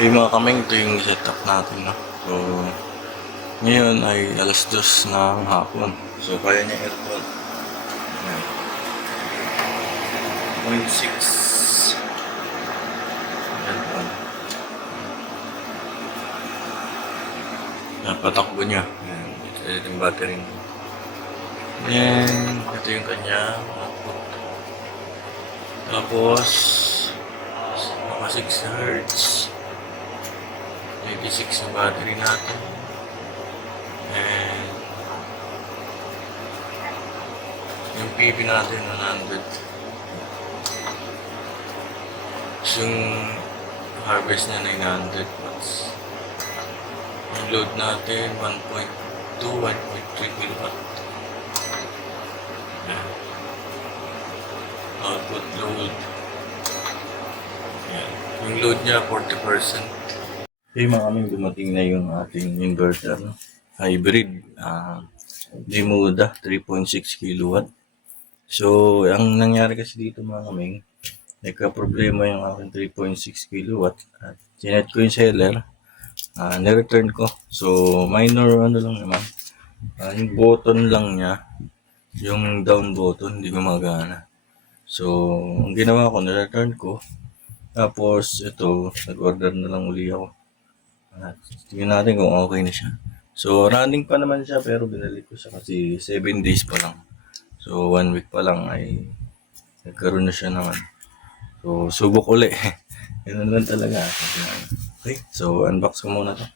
Yung mga kaming, ito yung setup natin, no? So, ngayon ay alas 2 ng hapon. So, kaya niya aircon. 0.6 aircon. Yan, patakbo niya. Yan, ito yung battery niya. Yan, ito yung kanya output. Tapos, mga 6 Hz. 86 na battery natin. And yung PV natin 100. So, yung harvest niya 900 watts. Yung load natin 1.2, 1.3 kilowatt. Yan. Output load. Yan. Yung load niya 40%. Okay, mga kaming, dumating na yung ating inverter, no? Hybrid, Dimuda 3.6 kilowatt. So, ang nangyari kasi dito, mga kaming, nagka-problema yung aking 3.6 kilowatt at sinet ko yung seller, nireturn ko. So, minor ano lang naman, yung button lang niya, yung down button, hindi gumagana. So, ang ginawa ko, nireturn ko. Tapos, ito, nag-order na lang uli ako. Tingnan natin kung okay na siya. So, running pa naman siya, pero binalik ko siya kasi 7 days pa lang. So, 1 week pa lang ay nagkaroon na siya naman. So, subok uli. Ganun lang talaga. Okay, so unbox ko muna to.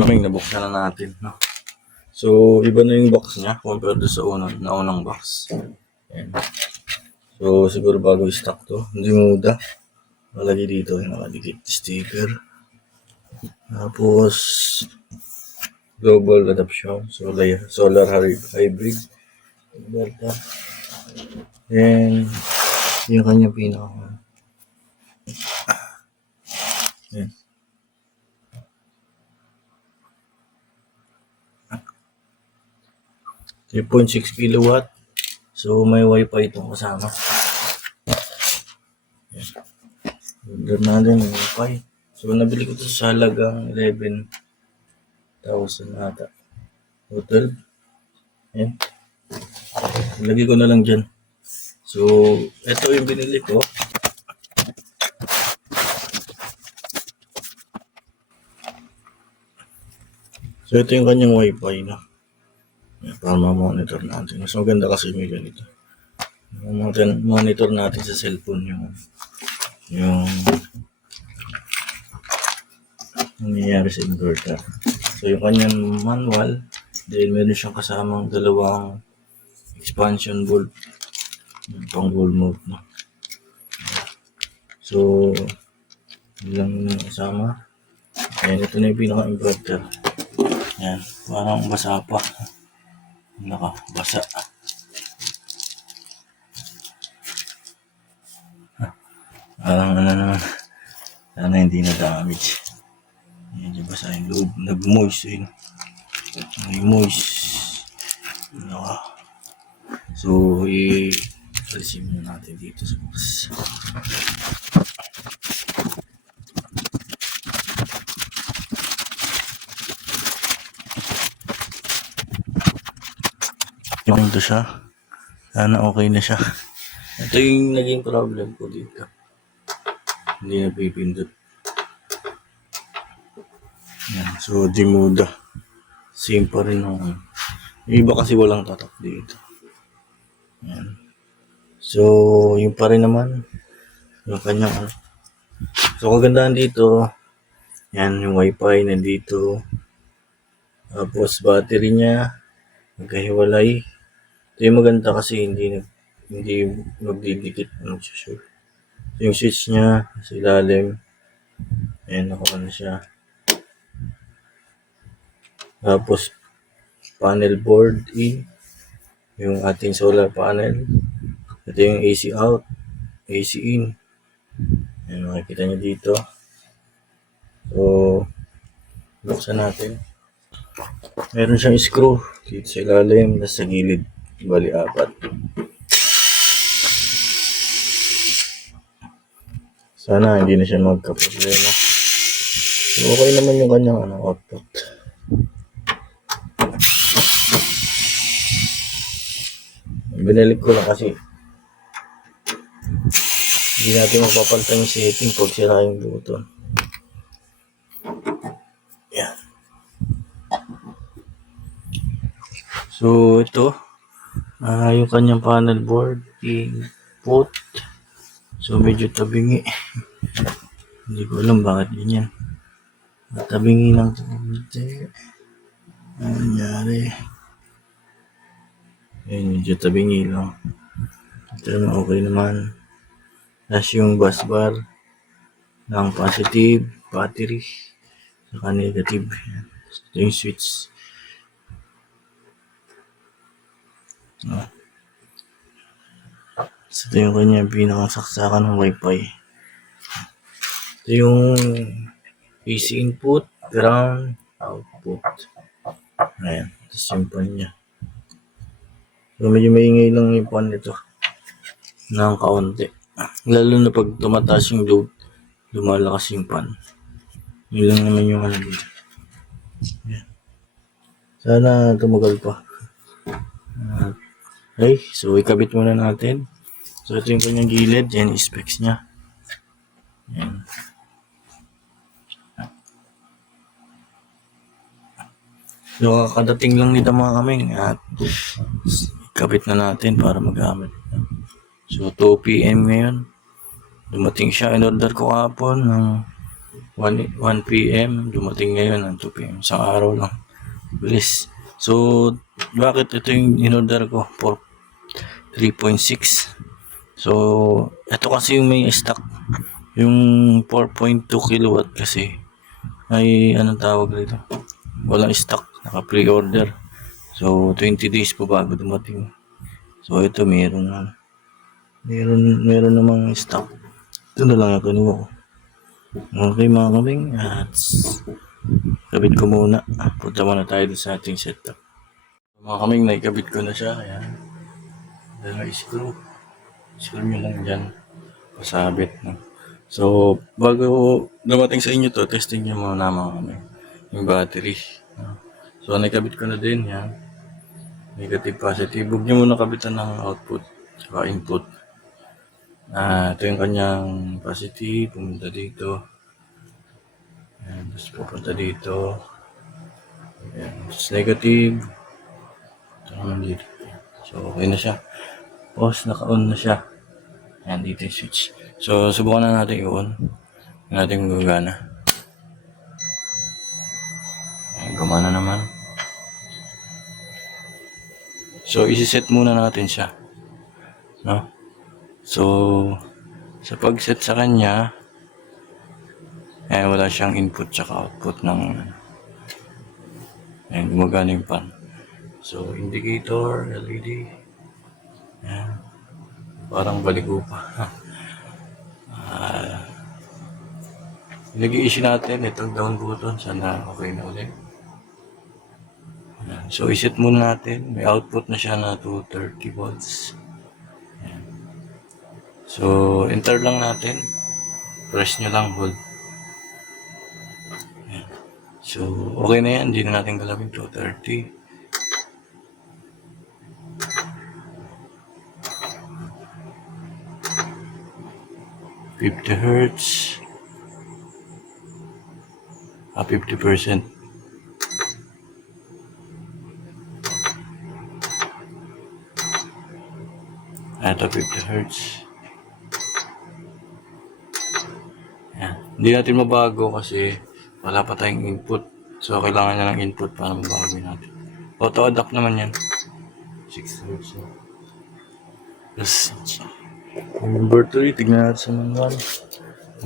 Kaming nabuksan na natin, no? So, iba na yung box niya compared sa unang box. Ayan. So, siguro bago i-stock to. Hindi muda. Malagay dito yung nakadikit sticker. Tapos, global adoption. Solar hybrid. Delta. And, yung kanya pinaka. Ayan. 3.6 kilowatt. So, may wifi itong kasama. Order natin yung wifi. So, nabili ko ito sa halagang 11,000 ata. Total. Ayan. Lagay ko na lang dyan. So, ito yung binili ko. So, ito yung kanyang wifi na. Para ma-monitor natin. Mas maganda kasi may ganito. Monitor natin sa cellphone yung nangyayari sa inverter. So, yung kanyang manual, dahil meron siyang kasamang dalawang expansion bulb. Pang wall mount na. So, yun lang kasama. Ayan, ito na yung pinaka-inverter. Ayan, parang basa pa. Nakabasa. Parang ano naman. Sana hindi na damage. Ayan, yung basa yung loob. Nag-moist yun. Nag-moist. So, i-alisin muna natin dito sa box. Yung ito siya. Sana okay na siya. Ito yung naging problem ko dito. Hindi na pipindot. Yan. So, Dimuda. Same pa rin yung iba kasi walang tatak dito. Yan. So, yung pa rin naman. Yung kanyang So, kagandahan dito. Yan, yung wifi nandito. Tapos, battery niya. Magkahiwalay. Ito yung maganda kasi hindi magdidikit ng sure. Yung switch niya sa ilalim. Ayan, nakuha na siya. Tapos, panel board in, yung ating solar panel. Ito yung AC out, AC in. Ayan, makikita nyo dito. So, buksan natin. Meron siyang screw dito sa ilalim, nasa gilid. Bali, 4. Sana hindi na siya magka-problema. So, okay naman yung kanyang output. Binalik ko lang kasi hindi natin mapapalitan yung setting pag sira yung button. Yan. So, ito. Yung kanyang panel board. Input. So, medyo tabingi. Hindi ko alam bakit ganyan. Tabingi lang ito. Ano nangyari? Ayun, medyo tabingi lang. Ito naman okay naman. Tapos yung bus bar ng positive, battery, saka negative. Ito yung switch. So, ito yung kanya pinakasaksakan ng wifi. Ito yung AC input, ground, output. Ayan, tapos yung pan niya. So, medyo maingay lang yung pan nito ng kaunti. Lalo na pag tumataas yung load, lumalakas yung pan. Yun lang naman yung ano dito. Ayan. Sana tumagal pa. Okay, so ikabit muna natin. So, ito yung kanyang gilid. Yan yung specs niya. Yan. So, kakadating lang nito mga kaming at ikabit na natin para magamit. So, 2 p.m. ngayon. Dumating siya. In-order ko kahapon ng 1 p.m. Dumating ngayon ng 2 p.m. Isang araw lang. Bilis. So, bakit ito yung in-order ko? For 3.6. So, ito kasi yung may stock. Yung 4.2 kilowatt kasi ay anong tawag dito? Walang stock. Naka-pre-order. So, 20 days po bago dumating. So, ito meron namang stock. Ito na lang yung kinuha ko. Okay mga kaming. At kabit ko muna. Punta muna tayo sa ating setup. Mga kaming, naikabit ko na siya. Ayan. Dala screw. Screw nyo lang dyan. Pasabit. No? So, bago dumating sa inyo to, testing nyo muna mga kaming. Yung battery. No? So, naikabit ko na din. Yan. Negative, positive. Huwag nyo muna kabitan ng output. Saka input. Ito yung kanyang positive. Pumunta dito. Ayan. Tapos pupunta dito. Ayan. Tapos negative. Ito naman dito. So, okay na siya. Tapos, naka-on na siya. Ayan, dito yung switch. So, subukan na natin i-on. Natin gagana. Ayan, gumana naman. So, isi-set muna natin siya. No? So, sa pag-set sa kanya, wala siyang input tsaka output ng gumagana yung pan. So, indicator, LED. Ayan. Parang baligo pa. Nag-i-issue natin itong down button. Sana okay na ulit. Ayan. So, iset muna natin. May output na siya na 230 volts. Ayan. So, enter lang natin. Press nyo lang, hold. Ayan. So, okay na yan. Hindi na natin galawin 230. Hertz. 50%. Ito 50 Hz. Yan. Hindi natin mabago kasi wala pa tayong input. So, kailangan na ng input para mabago natin. Auto-adapt naman yan. 6 Hz. Yes. Number 3, tignan natin sa manual.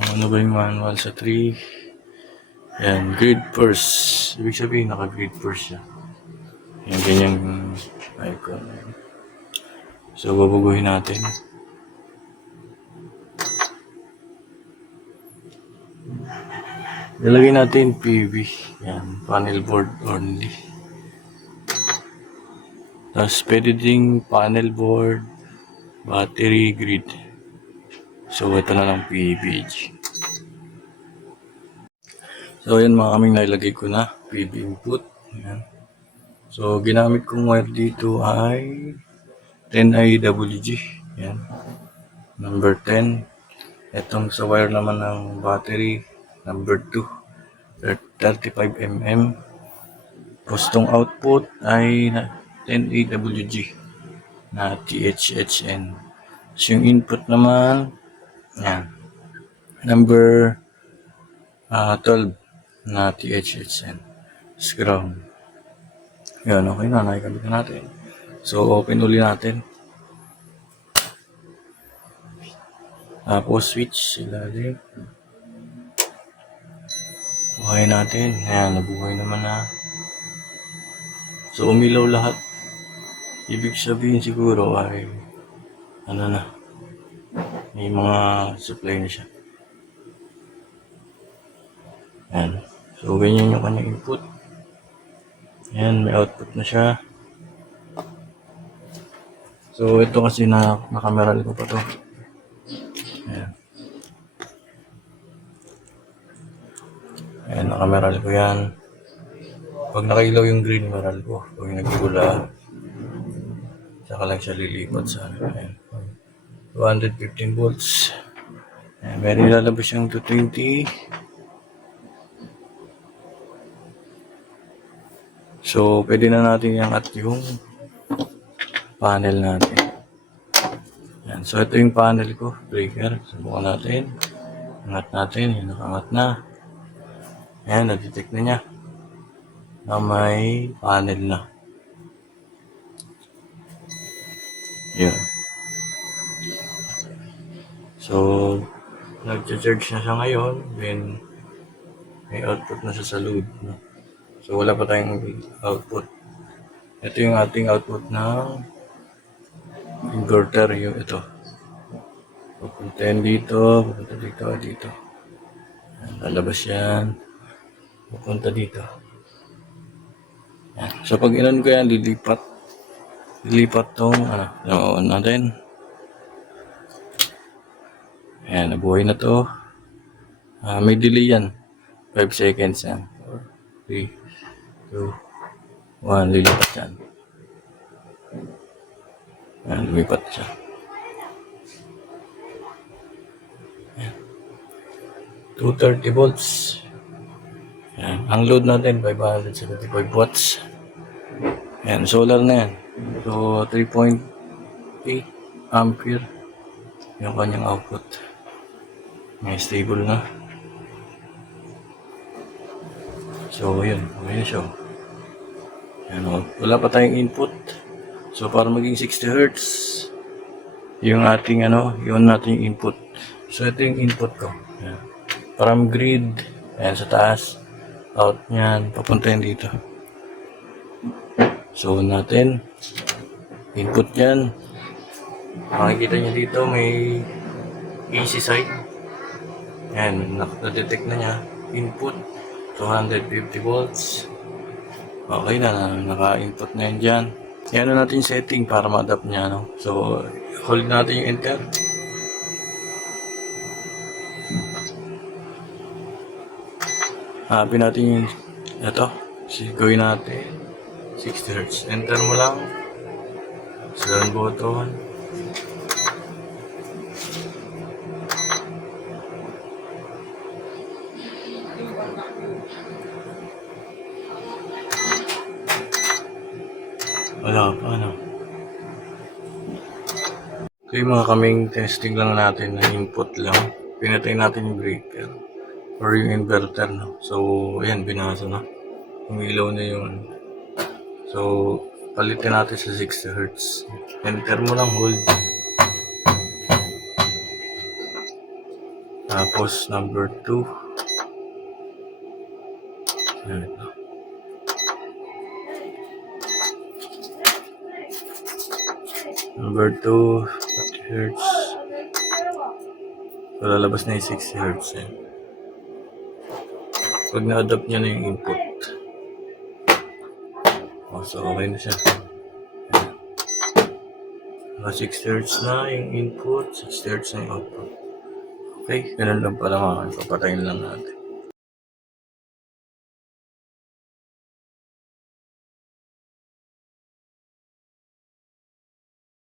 Ano ba yung manual sa 3? Yan, grid first. Ibig sabihin, naka-grid first siya. Yung ganyang icon. So, babaguhin natin. Ilagay natin PV. Yan, panel board only. Tapos, pwede ding panel board, battery, grid. So, ito na lang PVG. So, yan mga kaming nailagay ko na. PV input. Yan. So, ginamit kong wire dito ay 10IWG. Yan. Number 10. Itong sa wire naman ng battery, number 2. 35mm. Gustong output ay 10AWG na THHN. So, yung input naman, yan. Number 12 na THHN. Ground. Yan, okay na. Nakikabit na natin. So, open uli natin. Tapos, switch ilalim. Buhay natin. Ayan, nabuhay naman na. So, umilaw lahat. Ibig sabihin siguro ay ano na. May mga supply na siya. Ayan. So, ganyan yung kanyang input. Ayan, may output na siya. So, ito kasi nakameral ko pa to. Ayan. Ayan, nakameral ko yan. Pag nakailaw yung green meral ko, pag nagpula, saka lang siya lilipat sa ano. Ayan. 215 volts. Ayan, may nilalabas yung 220. So, pwede na natin iangat yung panel natin. Ayan. So, ito yung panel ko. Breaker. Subukan natin. Angat natin. Yan, nakangat na. Ayan, na-detect na niya na may panel na. Ayan. So, nag-charge na siya ngayon. Then, may output na siya sa load. No? So, wala pa tayong output. Ito yung ating output ng inverter. Yung ito. Pupunta yan dito. Pupunta dito. Dito. Lalabas yan. Pupunta dito. Yan. So, pag inon ko yan, lilipat tong, on natin. Ayan, nabuhay na to. May delay yan. 5 seconds yan. 3, 2, 1, lilipat yan. Ayan, lumipat siya. Ayan. 230 volts. Ayan. Ang load natin, 575 watts. Ayan, solar na yan. So, 3.8 ampere yung kanyang output. May stable na. So, yun. Okay na siya. Ayan, wala pa tayong input. So, para maging 60 Hz, yung ating, yun nating input. So, ito yung input ko. Ayan. From grid, ayan, sa taas, out niyan, papunta yan dito. So, natin, input yan. Makikita nyo dito, may AC side. Ayan, na-detect na niya. Input, 250 volts. Okay na, naka-input na yan dyan. Yan na natin yung setting para ma-adapt niya. No? So, hold natin yung enter. Hanapin natin yung ito. Gawin natin 60 Hz. Enter mo lang. Down button. Wala pa, Okay, mga kaming testing lang natin na input lang. Pinatay natin yung breaker or yung inverter, no? So, ayan, binasa na. Umilaw na yung So, palitin natin sa 60 Hz. Enter mo lang, hold. Tapos, number 2. Yan. Number 2, 40 Hz. So, lalabas na yung 60 Hz. Eh. Pag na-adapt nyo na yung input, so okay na siya. 60 Hz na yung input, 60 Hz na yung output. Okay, ganun lang pala mga. Papatayin lang natin.